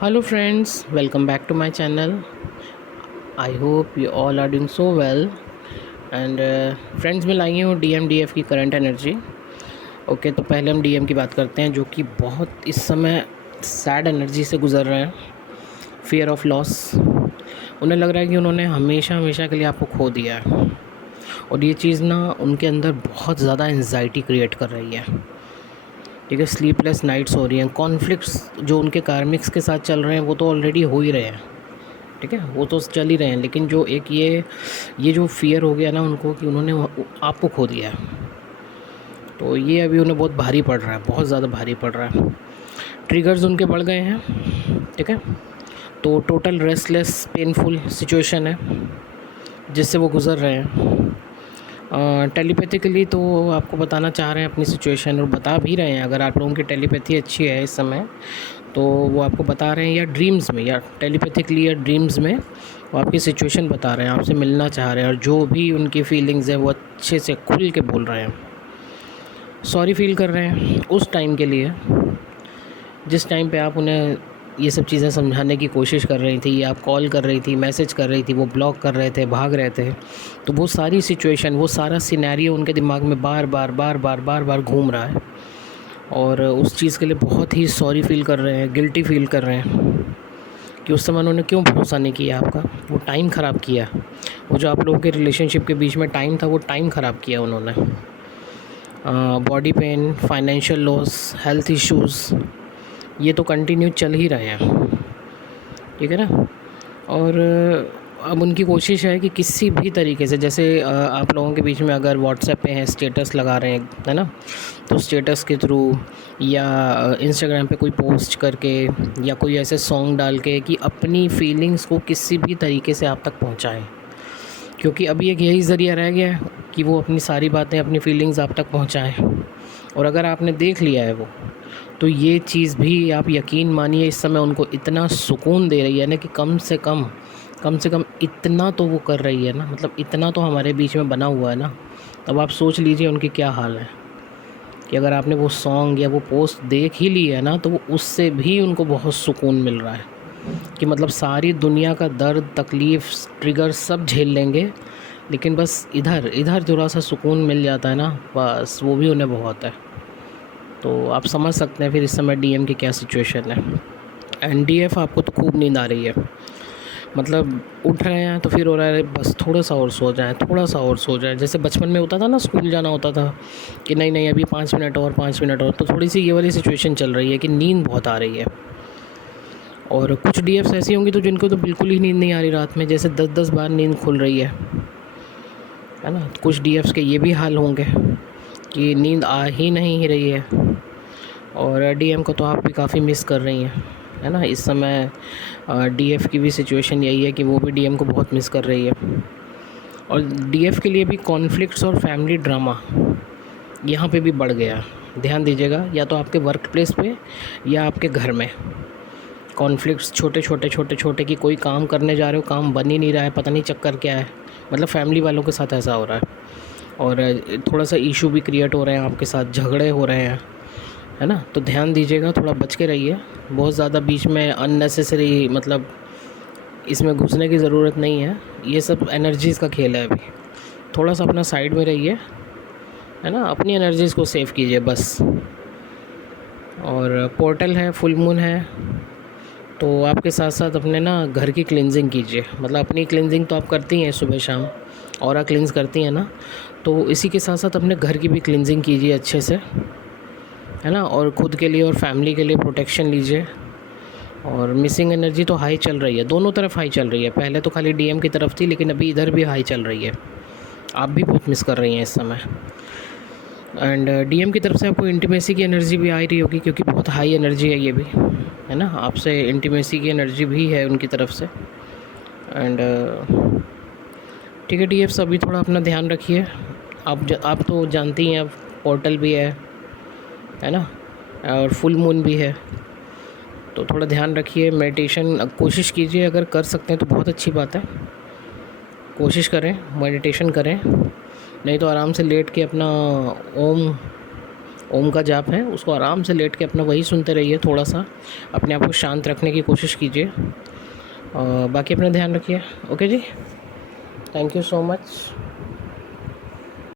Hello friends, welcome back to my channel. I hope you all are doing so well. And friends मैं लाई हूँ DMDF की current energy. Okay, तो पहले हम DM की बात करते हैं, जो कि बहुत इस समय सैड एनर्जी से गुजर रहे हैं। फियर ऑफ लॉस, उन्हें लग रहा है कि उन्होंने हमेशा हमेशा के लिए आपको खो दिया है, और ये चीज़ ना उनके अंदर बहुत ज़्यादा एंजाइटी क्रिएट कर रही है। ठीक है, स्लीपलेस नाइट्स हो रही हैं, कॉन्फ्लिक्ट्स जो उनके कार्मिक्स के साथ चल रहे हैं वो तो ऑलरेडी हो ही रहे हैं। ठीक है, वो तो चल ही रहे हैं, लेकिन जो एक ये जो फियर हो गया ना उनको कि उन्होंने आपको खो दिया है, तो ये अभी उन्हें बहुत भारी पड़ रहा है, बहुत ज़्यादा भारी पड़ रहा है। ट्रिगर्स उनके बढ़ गए हैं। ठीक है, तो टोटल रेस्टलेस पेनफुल सिचुएशन है जिससे वो गुज़र रहे हैं। टेलीपैथिकली तो आपको बताना चाह रहे हैं अपनी सिचुएशन, और बता भी रहे हैं। अगर आप लोगों की टेलीपैथी अच्छी है इस समय, तो वो आपको बता रहे हैं, या ड्रीम्स में, या टेलीपैथिकली या ड्रीम्स में वो आपकी सिचुएशन बता रहे हैं, आपसे मिलना चाह रहे हैं, और जो भी उनकी फीलिंग्स है वो अच्छे से खुल के बोल रहे हैं। सॉरी फील कर रहे हैं उस टाइम के लिए जिस टाइम पे आप उन्हें ये सब चीज़ें समझाने की कोशिश कर रही थी, आप कॉल कर रही थी, मैसेज कर रही थी, वो ब्लॉक कर रहे थे, भाग रहे थे। तो वो सारी सिचुएशन, वो सारा सिनेरियो उनके दिमाग में बार बार घूम रहा है, और उस चीज़ के लिए बहुत ही सॉरी फील कर रहे हैं, गिल्टी फील कर रहे हैं कि उस समय उन्होंने क्यों भरोसा नहीं किया आपका, वो टाइम ख़राब किया। वो जो आप लोगों के रिलेशनशिप के बीच में टाइम था, वो टाइम ख़राब किया उन्होंने। Body pain, financial loss, health issues, ये तो कंटिन्यू चल ही रहे हैं। ठीक है ना। और अब उनकी कोशिश है कि किसी भी तरीके से, जैसे आप लोगों के बीच में अगर व्हाट्सएप पे हैं, स्टेटस लगा रहे हैं, है ना, तो स्टेटस के थ्रू, या इंस्टाग्राम पे कोई पोस्ट करके, या कोई ऐसे सॉन्ग डाल के कि अपनी फीलिंग्स को किसी भी तरीके से आप तक पहुंचाएं, क्योंकि अभी एक यही ज़रिया रह गया है कि वो अपनी सारी बातें, अपनी फीलिंग्स आप तक पहुंचाएं। और अगर आपने देख लिया है वो, तो ये चीज़ भी आप यकीन मानिए इस समय उनको इतना सुकून दे रही है ना, कि कम से कम इतना तो वो कर रही है ना, मतलब इतना तो हमारे बीच में बना हुआ है ना। तब आप सोच लीजिए उनकी क्या हाल है, कि अगर आपने वो सॉन्ग या वो पोस्ट देख ही ली है ना, तो वो उससे भी उनको बहुत सुकून मिल रहा है, कि मतलब सारी दुनिया का दर्द, तकलीफ़, ट्रिगर सब झेल लेंगे, लेकिन बस इधर इधर थोड़ा सा सुकून मिल जाता है ना, बस वो भी उन्हें बहुत है। तो आप समझ सकते हैं फिर इस समय DM की क्या सिचुएशन है। NDF आपको तो खूब नींद आ रही है, मतलब उठ रहे हैं तो फिर हो रहा है बस थोड़ा सा और सो जाएं, थोड़ा सा और सो जाएं। जैसे बचपन में होता था ना, स्कूल जाना होता था कि नहीं नहीं अभी 5 मिनट और, 5 मिनट और, तो थोड़ी सी ये वाली सिचुएशन चल रही है कि नींद बहुत आ रही है। और कुछ DFs ऐसी होंगी तो जिनको तो बिल्कुल ही नींद नहीं आ रही रात में, जैसे 10-10 बार नींद खुल रही है ना। कुछ DFs के ये भी हाल होंगे कि नींद आ ही नहीं रही है। और DM को तो आप भी काफ़ी मिस कर रही हैं, है ना। इस समय DF की भी सिचुएशन यही है कि वो भी DM को बहुत मिस कर रही है। और DF के लिए भी कॉन्फ्लिक्ट्स और फैमिली ड्रामा यहाँ पे भी बढ़ गया। ध्यान दीजिएगा, या तो आपके वर्क प्लेस पे या आपके घर में कॉन्फ्लिक्ट्स, छोटे छोटे कि कोई काम करने जा रहे हो, काम बन ही नहीं रहा है, पता नहीं चक्कर क्या है, मतलब फैमिली वालों के साथ ऐसा हो रहा है। और थोड़ा सा इशू भी क्रिएट हो रहे हैं आपके साथ, झगड़े हो रहे हैं, है ना। तो ध्यान दीजिएगा, थोड़ा बच के रहिए, बहुत ज़्यादा बीच में अननेसेसरी, मतलब इसमें घुसने की ज़रूरत नहीं है। ये सब एनर्जीज़ का खेल है अभी, थोड़ा सा अपना साइड में रहिए, है ना, अपनी एनर्जीज़ को सेव कीजिए बस। और पोर्टल है, फुल मून है, तो आपके साथ साथ अपने ना घर की क्लिनजिंग कीजिए। मतलब अपनी क्लिनजिंग तो आप करती हैं सुबह शाम, ऑरा क्लिनज करती हैं ना, तो इसी के साथ साथ अपने घर की भी क्लिनजिंग कीजिए अच्छे से, है ना। और ख़ुद के लिए और फैमिली के लिए प्रोटेक्शन लीजिए। और मिसिंग एनर्जी तो हाई चल रही है, दोनों तरफ हाई चल रही है। पहले तो खाली DM की तरफ थी, लेकिन अभी इधर भी हाई चल रही है। आप भी बहुत मिस कर रही हैं इस समय। एंड DM की तरफ से आपको इंटीमेसी की एनर्जी भी आ रही होगी, क्योंकि बहुत हाई एनर्जी है ये भी, है ना। आपसे इंटीमेसी की एनर्जी भी है उनकी तरफ से। एंड ठीक है DFs, अभी थोड़ा अपना ध्यान रखिए। आप तो जानती हैं, अब पोर्टल भी है ना, और फुल मून भी है, तो थोड़ा ध्यान रखिए। मेडिटेशन कोशिश कीजिए, अगर कर सकते हैं तो बहुत अच्छी बात है, कोशिश करें, मेडिटेशन करें। नहीं तो आराम से लेट के अपना ओम ओम का जाप है, उसको आराम से लेट के अपना वही सुनते रहिए, थोड़ा सा अपने आप को शांत रखने की कोशिश कीजिए और बाकी अपना ध्यान रखिए। ओके जी, थैंक यू सो मच।